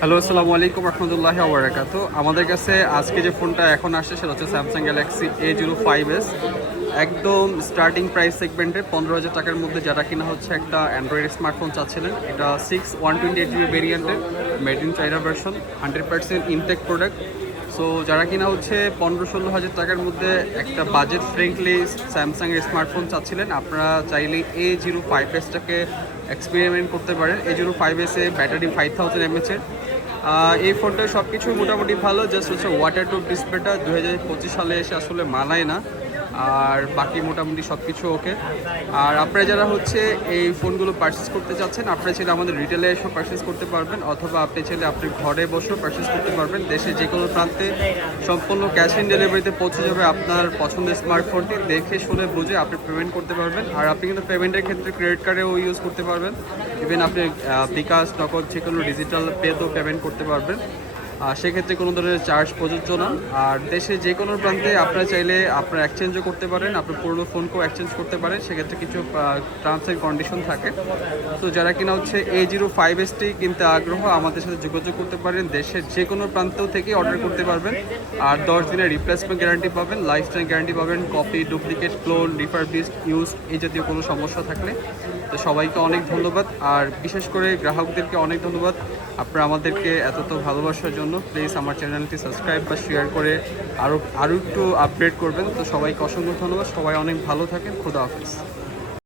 Hello, আসসালামু আলাইকুম রহমতুল্লাহি ওয়া বারাকাতুহু। আমাদের কাছে আজকে যে ফোনটা এখন আসছে সেটা হচ্ছে স্যামসাং গ্যালাক্সি A05s। একদম স্টার্টিং প্রাইস সেগমেন্টে 15,000 টাকার মধ্যে যারা কিনা হচ্ছে একটা অ্যান্ড্রয়েড স্মার্টফোন চাচ্ছিলেন। এটা 128GB ভেরিয়েন্টের, made in China version, 100% intact product. So যারা কিনা হচ্ছে 15-16 হাজার টাকার মধ্যে একটা বাজেট ফ্রেন্ডলি স্যামসাংয়ের স্মার্টফোন চাচ্ছিলেন, আপনারা চাইলে A05sটাকে এক্সপেরিমেন্ট করতে পারেন। A05s-এ ব্যাটারি 5000 mAh-এর। এই ফোনটার সব কিছু মোটামুটি ভালো, জাস্ট হচ্ছে ওয়াটার প্রুফ ডিসপ্লেটা 2025 সালে এসে আসলে মানায় না। আর বাকি মোটামুটি সব কিছু ওকে। আর আপনারা যারা হচ্ছে এই ফোনগুলো পারচেস করতে চাচ্ছেন, আপনারা চাইলে আমাদের রিটেলে এসেও পারচেস করতে পারবেন, অথবা আপনি চাইলে আপনি ঘরে বসেও পারচেস করতে পারবেন। দেশের যে কোনো প্রান্তে সম্পূর্ণ ক্যাশ অন ডেলিভারিতে পৌঁছে যাবে আপনার পছন্দের স্মার্টফোনটি। দেখে শুনে বুঝে আপনি পেমেন্ট করতে পারবেন। আর আপনি কিন্তু পেমেন্টের ক্ষেত্রে ক্রেডিট কার্ডেও ইউজ করতে পারবেন। ইভেন আপনি বিকাশ, নগদ যে কোনো ডিজিটাল পেতেও পেমেন্ট করতে পারবেন। সেক্ষেত্রে কোনো ধরনের চার্জ প্রযোজ্য না। আর দেশে যে কোনো প্রান্তে আপনারা চাইলে আপনারা এক্সচেঞ্জও করতে পারেন, আপনার পুরনো ফোনকেও এক্সচেঞ্জ করতে পারেন। সেক্ষেত্রে কিছু টার্মস অ্যান্ড কন্ডিশন থাকে। তো যারা কিনা হচ্ছে A05sটি কিনতে আগ্রহ, আমাদের সাথে যোগাযোগ করতে পারেন। দেশের যে কোনো প্রান্ত থেকে অর্ডার করতে পারবেন। আর 10 দিনের রিপ্লেসমেন্ট গ্যারান্টি পাবেন, লাইফ টাইম গ্যারান্টি পাবেন, copy, duplicate, clone, refurbished, use এই জাতীয় কোনো সমস্যা থাকলে। তো সবাইকে অনেক ধন্যবাদ, আর বিশেষ করে গ্রাহকদেরকে অনেক ধন্যবাদ আপনারা আমাদেরকে এত ভালোবাসার জন্য। প্লিজ আমার চ্যানেলটি সাবস্ক্রাইব বা শেয়ার করে আরও একটু আপডেট করবেন। তো সবাইকে অসংখ্য ধন্যবাদ, সবাই অনেক ভালো থাকেন। খোদা হাফেজ।